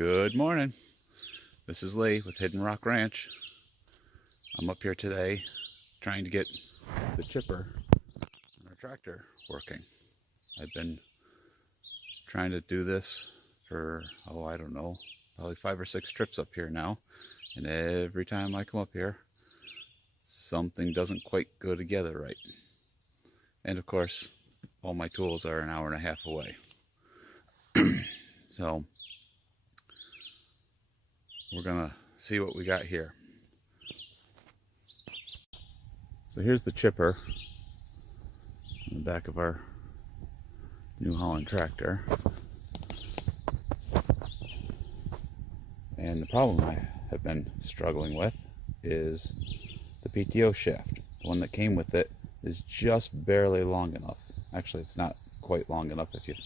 Good morning. This is Lee with Hidden Rock Ranch. I'm up here today trying to get the chipper on our tractor working. I've been trying to do this for, I don't know, probably 5 or 6 trips up here now. And every time I come up here, something doesn't quite go together right. And of course, all my tools are an hour and a half away. So we're gonna see what we got here. So here's the chipper on the back of our New Holland tractor. And the problem I have been struggling with is the PTO shaft. The one that came with it is just barely long enough. Actually, it's not quite long enough. If you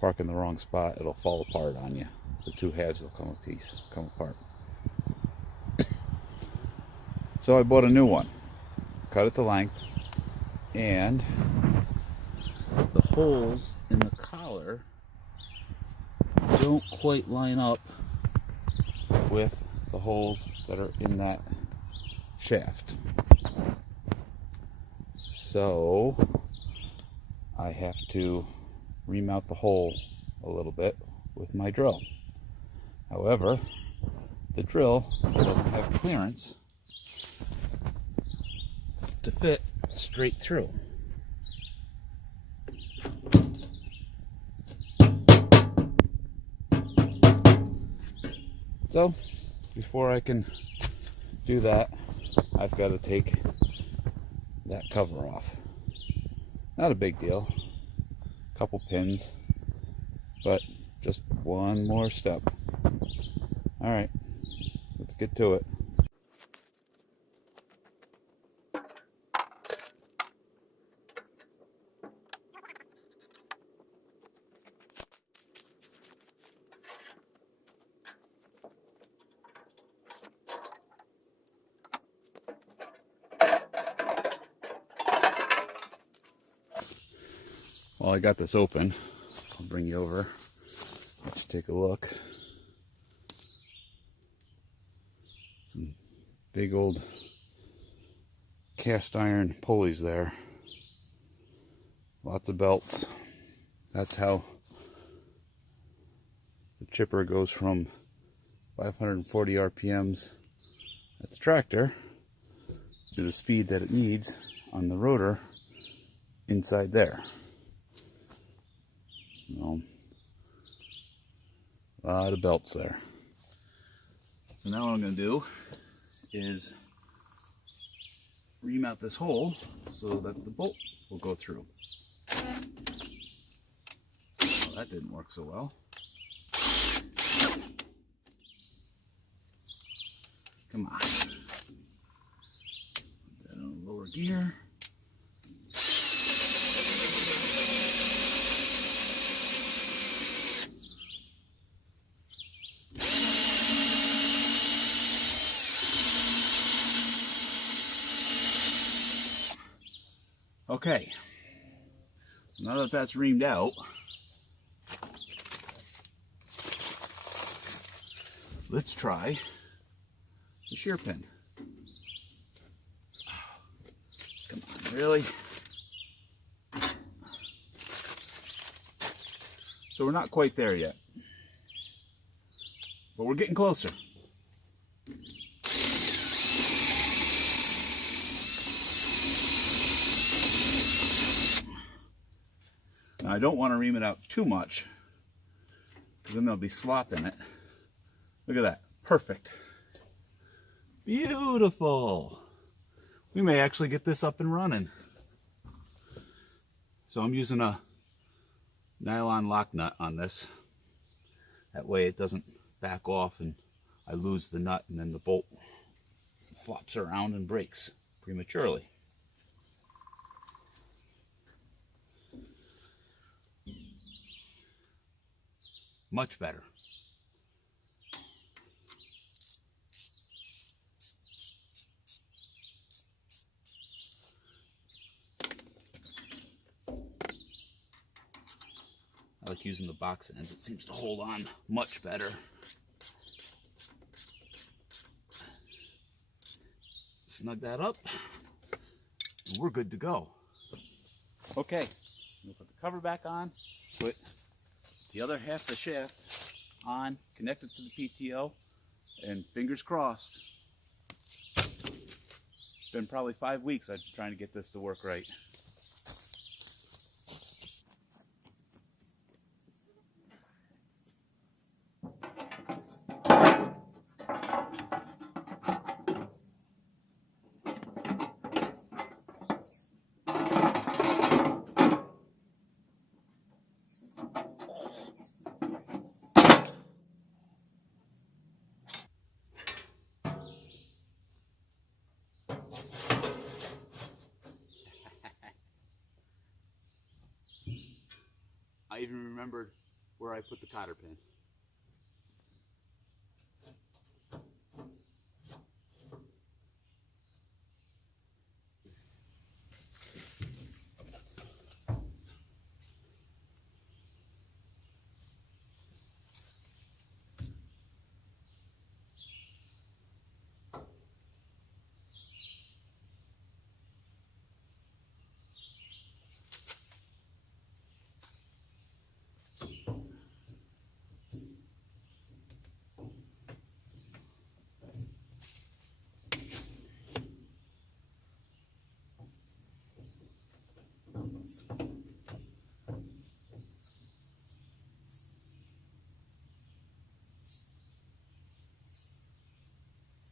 park in the wrong spot, it'll fall apart on you. The two halves will come apart. So I bought a new one, cut it to length, and the holes in the collar don't quite line up with the holes that are in that shaft. So I have to remount the hole a little bit with my drill. However, the drill doesn't have clearance to fit straight through. So before I can do that, I've got to take that cover off. Not a big deal, a couple pins, but just one more step. All right, let's get to it. While I got this open, I'll bring you over, let you take a look. Some big old cast iron pulleys there. Lots of belts. That's how the chipper goes from 540 RPMs at the tractor to the speed that it needs on the rotor inside there. A lot of belts there. So now what I'm going to do is remount this hole so that the bolt will go through. Well, that didn't work so well. Come on. Put that on lower gear. Okay, now that that's reamed out, let's try the shear pin. Come on, really? So we're not quite there yet, but we're getting closer. Now, I don't want to ream it out too much because then there'll be slop in it. Look at that. Perfect. Beautiful. We may actually get this up and running. So I'm using a nylon lock nut on this. That way it doesn't back off and I lose the nut and then the bolt flops around and breaks prematurely. Much better. I like using the box ends. It seems to hold on much better. snug that up, and we're good to go. Okay, we'll put the cover back on, put the other half of the shaft on, connect it to the PTO, and fingers crossed. It's been probably 5 weeks I've been trying to get this to work right. I even remembered where I put the cotter pin.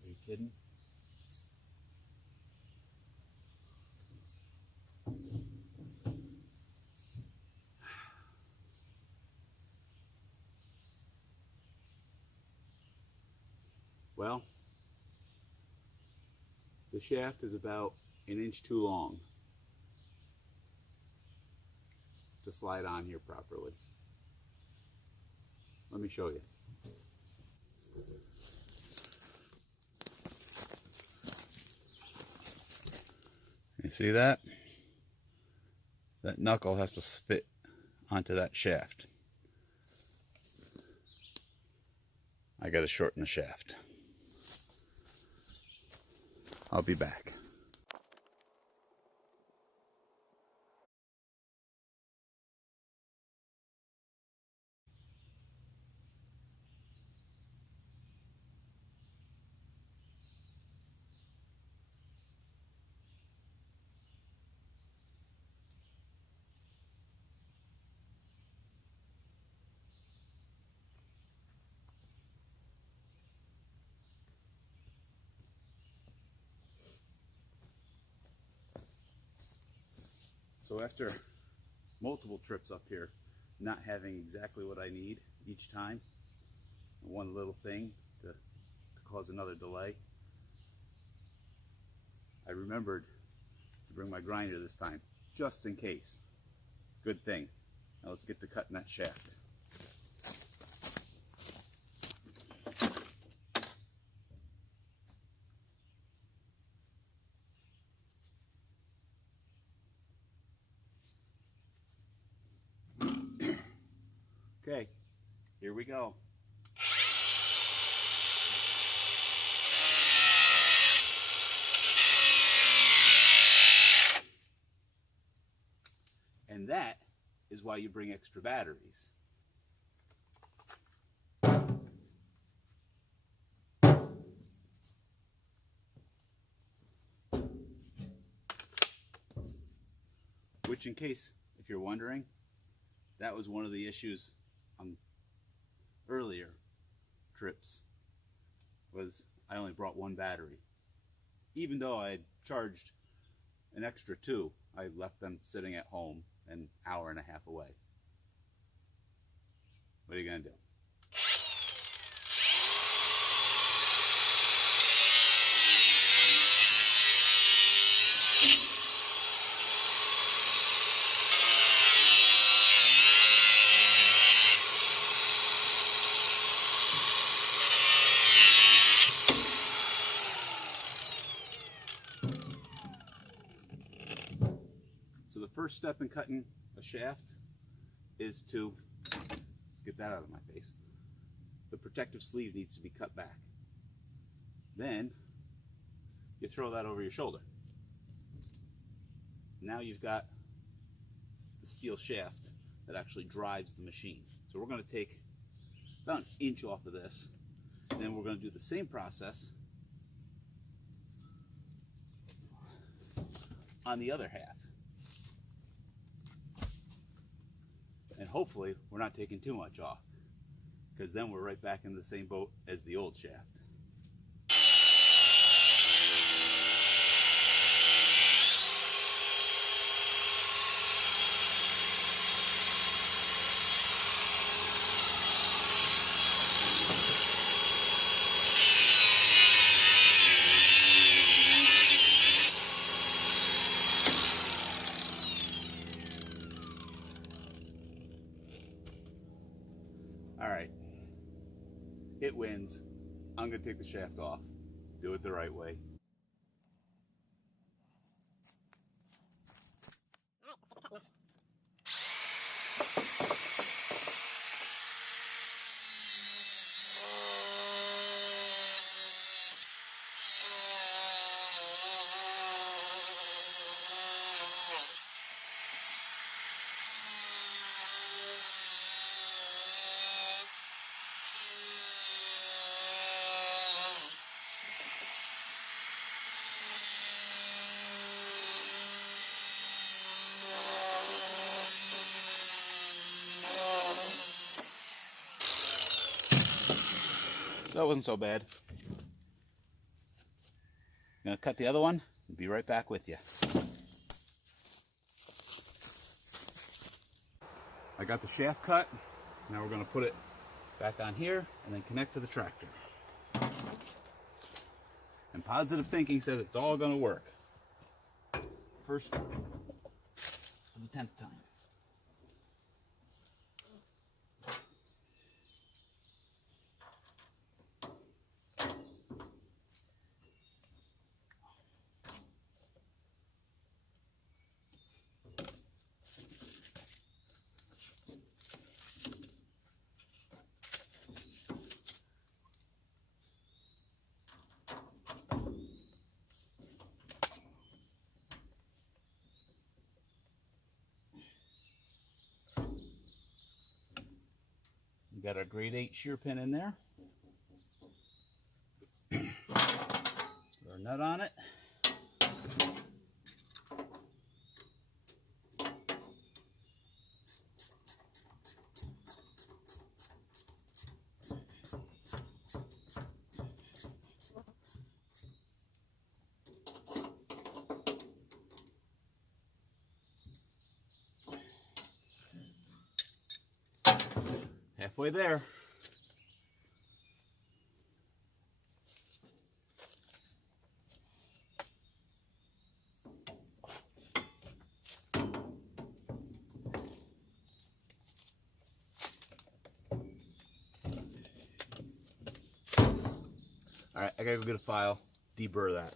Are you kidding? Well, the shaft is about 1 inch too long to slide on here properly. Let me show you. You see that? That knuckle has to fit onto that shaft. I got to shorten the shaft. I'll be back. So after multiple trips up here, not having exactly what I need each time, one little thing to cause another delay, I remembered to bring my grinder this time, just in case. Good thing. Now let's get to cutting that shaft. Okay, here we go. And that is why you bring extra batteries. Which, in case, if you're wondering, that was one of the issues on earlier trips, was I only brought one battery. Even though I had charged an extra 2, I left them sitting at home an hour and a half away. What are you gonna do? So the first step in cutting a shaft is to, let's get that out of my face, the protective sleeve needs to be cut back. Then you you throw that over your shoulder. Now you've got the steel shaft that actually drives the machine. So we're going to take about an inch off of this, and then we're going to do the same process on the other half. And hopefully we're not taking too much off, because then we're right back in the same boat as the old shaft. All right, it wins. I'm gonna take the shaft off, do it the right way. So that wasn't so bad. I'm gonna cut the other one and be right back with you. I got the shaft cut. Now we're gonna put it back on here and then connect to the tractor. And positive thinking says it's all gonna work. First for the 10th time. We got our grade 8 shear pin in there. Put our nut on it. Halfway there. All right, I gotta go get a file, deburr that.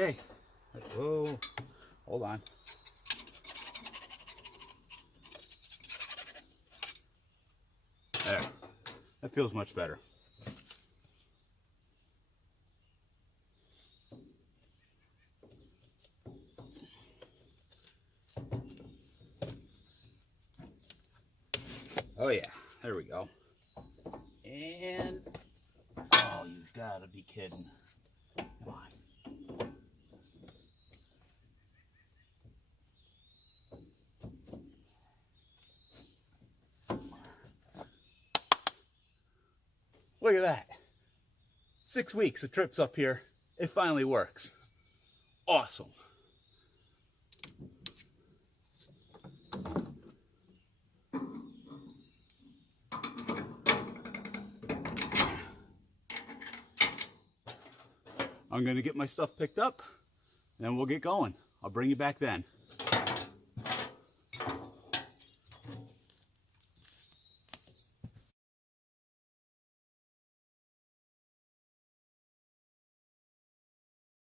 Okay. Whoa. Hold on. There. That feels much better. Oh yeah. There we go. And oh, you've got to be kidding. Come on. Look at that. 6 weeks of trips up here, it finally works. Awesome. I'm gonna get my stuff picked up, and we'll get going. I'll bring you back then.